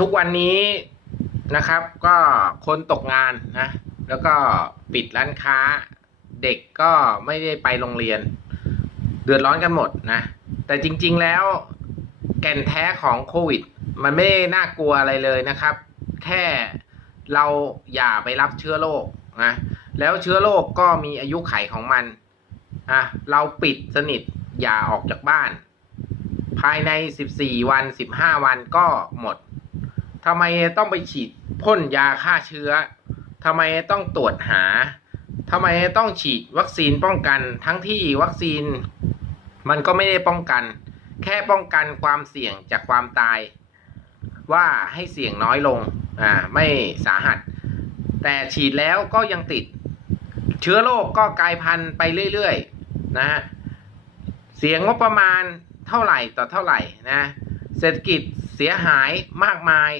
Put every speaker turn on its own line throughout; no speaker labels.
ทุกวันนี้นะครับ ก็คนตกงานนะ แล้วก็ปิดร้านค้า เด็กก็ไม่ได้ไปโรงเรียน เดือดร้อนกันหมดนะ แต่จริง ๆแล้วแก่นแท้ของโควิด มันไม่ได้น่ากลัวอะไรเลยนะครับ แค่เราอย่าไปรับเชื้อโรคนะแล้วเชื้อโรคก็มีอายุไขของมันอะเราปิดสนิทอย่าออกจากบ้าน ภายใน 14 วัน 15 วันก็หมด ทำไมต้องไปฉีดพ่นยาฆ่าเชื้อทำไมต้องตรวจหาทำไมต้องฉีดวัคซีนป้องกันทั้งที่วัคซีน มันก็ไม่ได้ป้องกัน แค่ป้องกันความเสี่ยงจากความตาย ว่าให้เสี่ยงน้อยลงอ่าไม่สาหัส แต่ฉีดแล้วก็ยังติด เชื้อโรคก็กลายพันธุ์ไปเรื่อยๆนะฮะเสียงงบประมาณเท่าไหร่ต่อเท่าไหร่นะเศรษฐกิจเสียหายมากมาย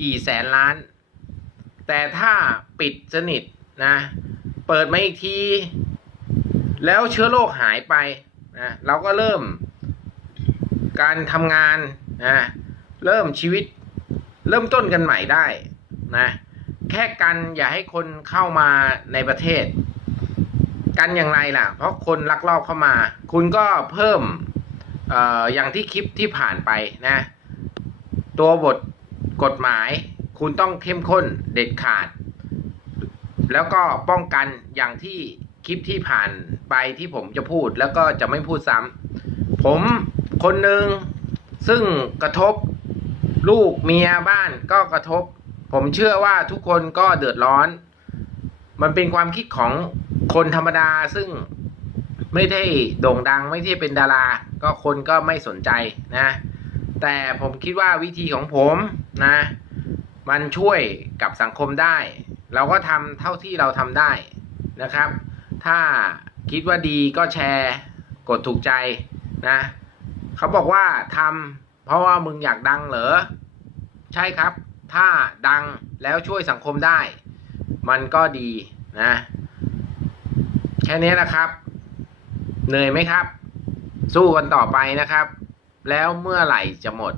กี่แสนล้าน แต่ถ้าปิดสนิทนะ เปิดมาอีกที แล้วเชื้อโรคหายไปนะเราก็เริ่มการทำงานนะเริ่มชีวิตเริ่มต้นกันใหม่ได้นะแค่กันอย่าให้คนเข้ามาในประเทศ กันอย่างไรล่ะ เพราะคนลักลอบเข้ามา คุณก็เพิ่มอออย่างที่คลิปที่ผ่านไปนะ ตัวบท กฎหมายคุณต้องเข้มข้นเด็ดขาด แล้วก็ป้องกันอย่างที่คลิปที่ผ่านไปที่ผมจะพูดแล้วก็จะไม่พูดซ้ำผมคนหนึ่งซึ่งกระทบลูกเมียบ้านก็กระทบ ผมเชื่อว่าทุกคนก็เดือดร้อน มันเป็นความคิดของคนธรรมดาซึ่งไม่ได้โด่งดังไม่ได้เป็นดารา ก็คนก็ไม่สนใจนะ แต่ผมคิดว่าวิธีของผมนะ มันช่วยกับสังคมได้ เราก็ทำเท่าที่เราทำได้นะครับ ถ้าคิดว่าดีก็แชร์กดถูกใจนะเขาบอกว่าทำเพราะว่ามึงอยากดังเหรอ ใช่ครับ ถ้าดังแล้วช่วยสังคมได้ มันก็ดีนะ แค่นี้นะครับ เหนื่อยไหมครับ สู้กันต่อไปนะครับ แล้วเมื่อไหร่จะหมด